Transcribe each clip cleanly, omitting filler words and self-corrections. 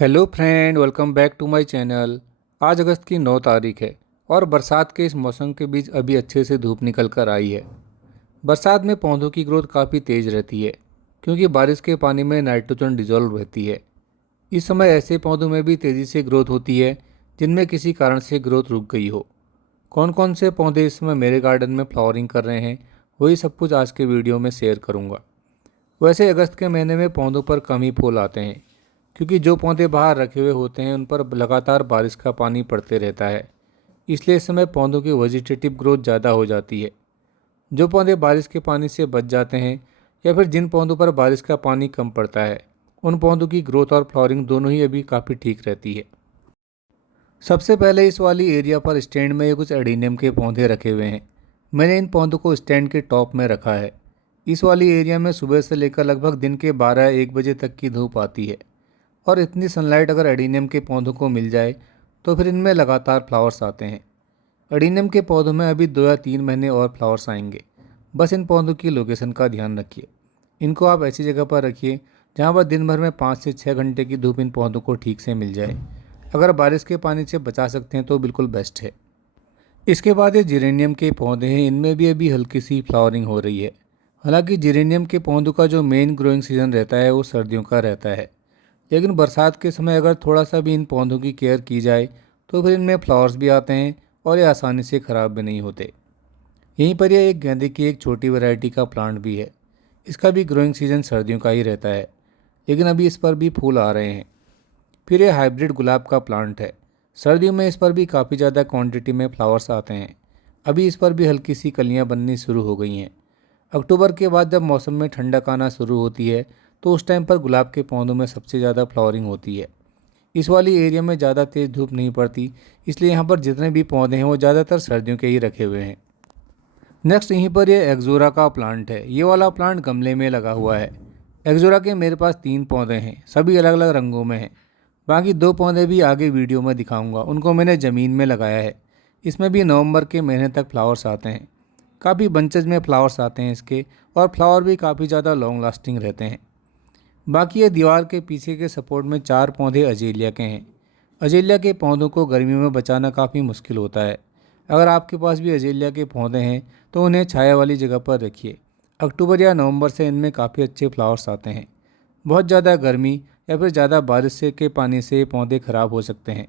Hello friend, welcome back to my channel. आज अगस्त की 9 तारीख है और बरसात के इस मौसम के बीच अभी अच्छे से धूप निकल कर आई है। बरसात में पौधों की ग्रोथ काफ़ी तेज़ रहती है क्योंकि बारिश के पानी में नाइट्रोजन डिजोल्व रहती है। इस समय ऐसे पौधों में भी तेज़ी से ग्रोथ होती है जिनमें किसी कारण से ग्रोथ रुक गई हो। कौन कौन से पौधे इस समय मेरे गार्डन में फ्लावरिंग कर रहे हैं, वही सब कुछ आज के वीडियो में शेयर करूँगा। वैसे अगस्त के महीने में पौधों पर कम ही फूल आते हैं क्योंकि जो पौधे बाहर रखे हुए होते हैं उन पर लगातार बारिश का पानी पड़ते रहता है। इसलिए इस समय पौधों की वेजिटेटिव ग्रोथ ज़्यादा हो जाती है। जो पौधे बारिश के पानी से बच जाते हैं या फिर जिन पौधों पर बारिश का पानी कम पड़ता है, उन पौधों की ग्रोथ और फ्लावरिंग दोनों ही अभी काफ़ी ठीक रहती है। सबसे पहले इस वाली एरिया पर स्टैंड में ये कुछ एडीनियम के पौधे रखे हुए हैं। मैंने इन पौधों को स्टैंड के टॉप में रखा है। इस वाली एरिया में सुबह से लेकर लगभग दिन के 12-1 बजे तक की धूप आती है और इतनी सनलाइट अगर एडीनियम के पौधों को मिल जाए तो फिर इनमें लगातार फ्लावर्स आते हैं। एडीनियम के पौधों में अभी 2 या 3 महीने और फ्लावर्स आएंगे। बस इन पौधों की लोकेशन का ध्यान रखिए। इनको आप ऐसी जगह पर रखिए जहाँ पर दिन भर में 5 से 6 घंटे की धूप इन पौधों को ठीक से मिल जाए। अगर बारिश के पानी से बचा सकते हैं तो बिल्कुल बेस्ट है। इसके बाद ये जिरेनियम के पौधे हैं, इनमें भी अभी हल्की सी फ्लावरिंग हो रही है। हालांकि जिरेनियम के पौधों का जो मेन ग्रोइंग सीजन रहता है वो सर्दियों का रहता है, लेकिन बरसात के समय अगर थोड़ा सा भी इन पौधों की केयर की जाए तो फिर इनमें फ्लावर्स भी आते हैं और ये आसानी से ख़राब भी नहीं होते। यहीं पर यह एक गेंदे की एक छोटी वैरायटी का प्लांट भी है। इसका भी ग्रोइंग सीजन सर्दियों का ही रहता है, लेकिन अभी इस पर भी फूल आ रहे हैं। फिर यह हाइब्रिड गुलाब का प्लांट है। सर्दियों में इस पर भी काफ़ी ज़्यादा क्वांटिटी में फ्लावर्स आते हैं। अभी इस पर भी हल्की सी कलियां बननी शुरू हो गई हैं। अक्टूबर के बाद जब मौसम में ठंडक आना शुरू होती है तो उस टाइम पर गुलाब के पौधों में सबसे ज़्यादा फ्लावरिंग होती है। इस वाली एरिया में ज़्यादा तेज़ धूप नहीं पड़ती, इसलिए यहाँ पर जितने भी पौधे हैं वो ज़्यादातर सर्दियों के ही रखे हुए हैं। नेक्स्ट यहीं पर ये एक्जोरा का प्लांट है। ये वाला प्लांट गमले में लगा हुआ है। एक्जोरा के मेरे पास 3 पौधे हैं, सभी अलग अलग रंगों में हैं। बाकी 2 पौधे भी आगे वीडियो में दिखाऊंगा, उनको मैंने ज़मीन में लगाया है। इसमें भी नवंबर के महीने तक फ्लावर्स आते हैं। काफ़ी बंचेज में फ्लावर्स आते हैं इसके, और फ्लावर भी काफ़ी ज़्यादा लॉन्ग लास्टिंग रहते हैं। बाकी ये दीवार के पीछे के सपोर्ट में 4 पौधे अजेलिया के हैं। अजेलिया के पौधों को गर्मी में बचाना काफ़ी मुश्किल होता है। अगर आपके पास भी अजेलिया के पौधे हैं तो उन्हें छाया वाली जगह पर रखिए। अक्टूबर या नवंबर से इनमें काफ़ी अच्छे फ्लावर्स आते हैं। बहुत ज़्यादा गर्मी या फिर ज़्यादा बारिश से के पानी से ये पौधे ख़राब हो सकते हैं।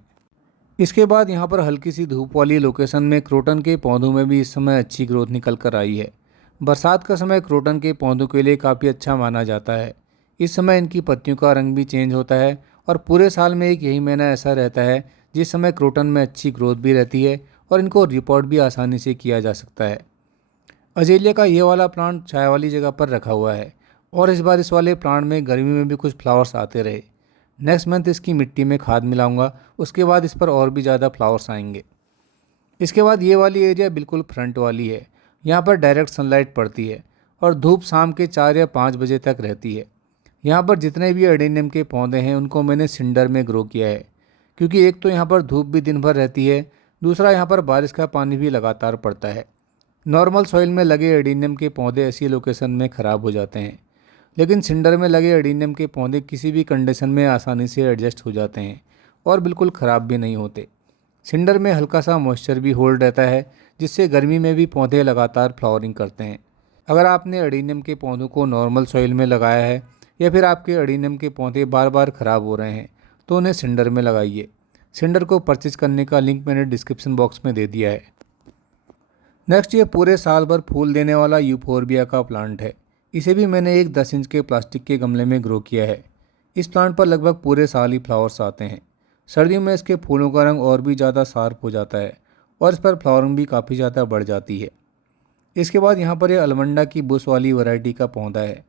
इसके बाद यहाँ पर हल्की सी धूप वाली लोकेशन में क्रोटन के पौधों में भी इस समय अच्छी ग्रोथ निकल कर आई है। बरसात का समय क्रोटन के पौधों के लिए काफ़ी अच्छा माना जाता है। इस समय इनकी पत्तियों का रंग भी चेंज होता है और पूरे साल में एक यही महीना ऐसा रहता है जिस समय क्रोटन में अच्छी ग्रोथ भी रहती है और इनको रिपोर्ट भी आसानी से किया जा सकता है। अजेलिया का ये वाला प्लांट छाया वाली जगह पर रखा हुआ है और इस बार इस वाले प्लांट में गर्मी में भी कुछ फ्लावर्स आते रहे। नेक्स्ट मंथ इसकी मिट्टी में खाद मिलाऊंगा, उसके बाद इस पर और भी ज़्यादा फ्लावर्स आएंगे। इसके बाद ये वाली एरिया बिल्कुल फ्रंट वाली है। यहाँ पर डायरेक्ट सनलाइट पड़ती है और धूप शाम के 4 या 5 बजे तक रहती है। यहाँ पर जितने भी एडेनियम के पौधे हैं उनको मैंने सिंडर में ग्रो किया है, क्योंकि एक तो यहाँ पर धूप भी दिन भर रहती है, दूसरा यहाँ पर बारिश का पानी भी लगातार पड़ता है। नॉर्मल सॉइल में लगे एडीनियम के पौधे ऐसी लोकेशन में ख़राब हो जाते हैं, लेकिन सिंडर में लगे एडीनियम के पौधे किसी भी कंडीशन में आसानी से एडजस्ट हो जाते हैं और बिल्कुल ख़राब भी नहीं होते। सिंडर में हल्का सा मॉइस्चर भी होल्ड रहता है, जिससे गर्मी में भी पौधे लगातार फ्लावरिंग करते हैं। अगर आपने एडीनियम के पौधों को नॉर्मल सॉइल में लगाया है या फिर आपके एडीनियम के पौधे बार बार ख़राब हो रहे हैं तो उन्हें सिंडर में लगाइए। सिंडर को परचेज करने का लिंक मैंने डिस्क्रिप्शन बॉक्स में दे दिया है। नेक्स्ट ये पूरे साल भर फूल देने वाला यूफोरबिया का प्लांट है। इसे भी मैंने एक 10 इंच के प्लास्टिक के गमले में ग्रो किया है। इस प्लांट पर लगभग पूरे साल ही फ्लावर्स आते हैं। सर्दियों में इसके फूलों का रंग और भी ज़्यादा शार्प हो जाता है और इस पर फ्लावरिंग भी काफ़ी ज़्यादा बढ़ जाती है। इसके बाद यहाँ पर यह अलमंडा की बुश वाली वैरायटी का पौधा है।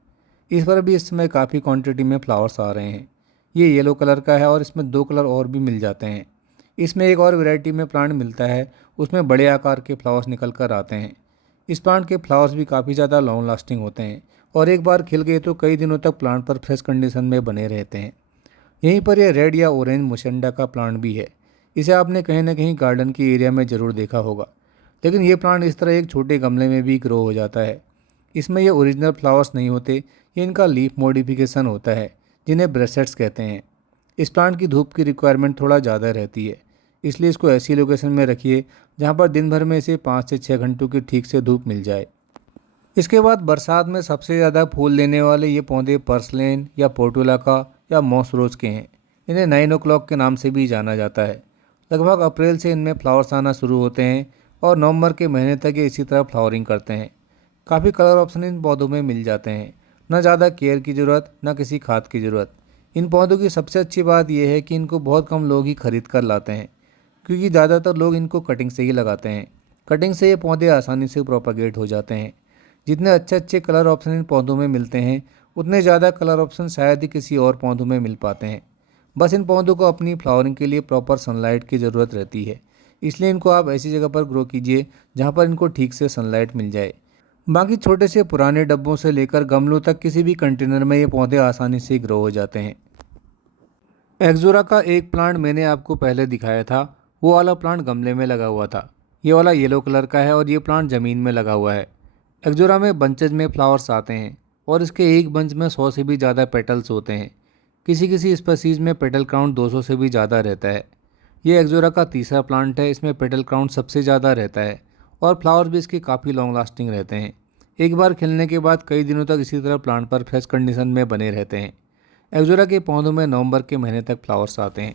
इस पर भी इस समय काफ़ी क्वांटिटी में फ्लावर्स आ रहे हैं। ये येलो कलर का है और इसमें 2 कलर और भी मिल जाते हैं। इसमें एक और वैरायटी में प्लांट मिलता है, उसमें बड़े आकार के फ्लावर्स निकल कर आते हैं। इस प्लांट के फ्लावर्स भी काफ़ी ज़्यादा लॉन्ग लास्टिंग होते हैं और एक बार खिल गए तो कई दिनों तक प्लांट पर फ्रेश कंडीशन में बने रहते हैं। यहीं पर यह रेड या ऑरेंज मोशेंडा का प्लांट भी है। इसे आपने कहीं ना कहीं गार्डन की एरिया में ज़रूर देखा होगा, लेकिन ये प्लांट इस तरह एक छोटे गमले में भी ग्रो हो जाता है। इसमें ये ओरिजिनल फ्लावर्स नहीं होते, ये इनका लीफ मॉडिफिकेशन होता है, जिन्हें ब्रेसेट्स कहते हैं। इस प्लांट की धूप की रिक्वायरमेंट थोड़ा ज़्यादा रहती है, इसलिए इसको ऐसी लोकेशन में रखिए जहाँ पर दिन भर में इसे 5 से 6 घंटों की ठीक से धूप मिल जाए। इसके बाद बरसात में सबसे ज़्यादा फूल देने वाले ये पौधे पर्सलेन या पोर्टुलाका या मॉस रोज के हैं। इन्हें 9 o'clock के नाम से भी जाना जाता है। लगभग अप्रैल से इनमें फ्लावर्स आना शुरू होते हैं और नवंबर के महीने तक ये इसी तरह फ्लावरिंग करते हैं। काफ़ी कलर ऑप्शन इन पौधों में मिल जाते हैं। न ज़्यादा केयर की ज़रूरत, न किसी खाद की ज़रूरत। इन पौधों की सबसे अच्छी बात यह है कि इनको बहुत कम लोग ही खरीद कर लाते हैं, क्योंकि ज़्यादातर लोग इनको कटिंग से ही लगाते हैं। कटिंग से ये पौधे आसानी से प्रोपागेट हो जाते हैं। जितने अच्छे अच्छे कलर ऑप्शन इन पौधों में मिलते हैं, उतने ज़्यादा कलर ऑप्शन शायद ही किसी और पौधों में मिल पाते हैं। बस इन पौधों को अपनी फ्लावरिंग के लिए प्रॉपर सनलाइट की ज़रूरत रहती है, इसलिए इनको आप ऐसी जगह पर ग्रो कीजिए जहाँ पर इनको ठीक से सनलाइट मिल जाए। बाकी छोटे से पुराने डब्बों से लेकर गमलों तक किसी भी कंटेनर में ये पौधे आसानी से ग्रो हो जाते हैं। एक्जोरा का एक प्लांट मैंने आपको पहले दिखाया था, वो वाला प्लांट गमले में लगा हुआ था। ये वाला येलो कलर का है और ये प्लांट ज़मीन में लगा हुआ है। एक्जोरा में बंचेज में फ्लावर्स आते हैं और इसके एक बंच में 100 से भी ज़्यादा पेटल्स होते हैं। किसी किसी स्पीसीज़ में पेटल काउंट 200 से भी ज़्यादा रहता है। ये एक्जोरा का तीसरा प्लांट है, इसमें पेटल काउंट सबसे ज़्यादा रहता है और फ्लावर भी इसके काफ़ी लॉन्ग लास्टिंग रहते हैं। एक बार खिलने के बाद कई दिनों तक इसी तरह प्लांट पर फ्रेश कंडीशन में बने रहते हैं। एक्जोरा के पौधों में नवंबर के महीने तक फ्लावर्स आते हैं।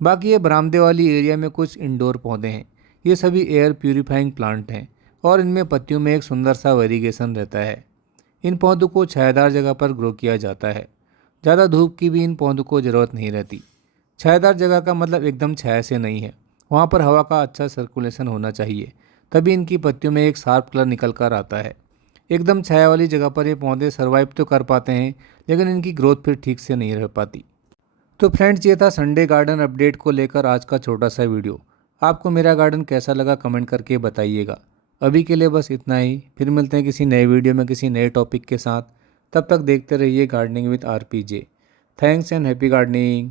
बाकी ये बरामदे वाली एरिया में कुछ इंडोर पौधे हैं। ये सभी एयर प्यूरिफाइंग प्लांट हैं और इनमें पत्तियों में एक सुंदर सा वेरिएशन रहता है। इन पौधों को छायादार जगह पर ग्रो किया जाता है। ज़्यादा धूप की भी इन पौधों को ज़रूरत नहीं रहती। छायादार जगह का मतलब एकदम छाया से नहीं है, वहाँ पर हवा का अच्छा सर्कुलेशन होना चाहिए, तभी इनकी पत्तियों में एक शार्प कलर निकल कर आता है। एकदम छाया वाली जगह पर ये पौधे सर्वाइव तो कर पाते हैं, लेकिन इनकी ग्रोथ फिर ठीक से नहीं रह पाती। तो फ्रेंड्स, ये था संडे गार्डन अपडेट को लेकर आज का छोटा सा वीडियो। आपको मेरा गार्डन कैसा लगा कमेंट करके बताइएगा। अभी के लिए बस इतना ही, फिर मिलते हैं किसी नए वीडियो में किसी नए टॉपिक के साथ। तब तक देखते रहिए gardening with RPJ। Thanks and happy gardening.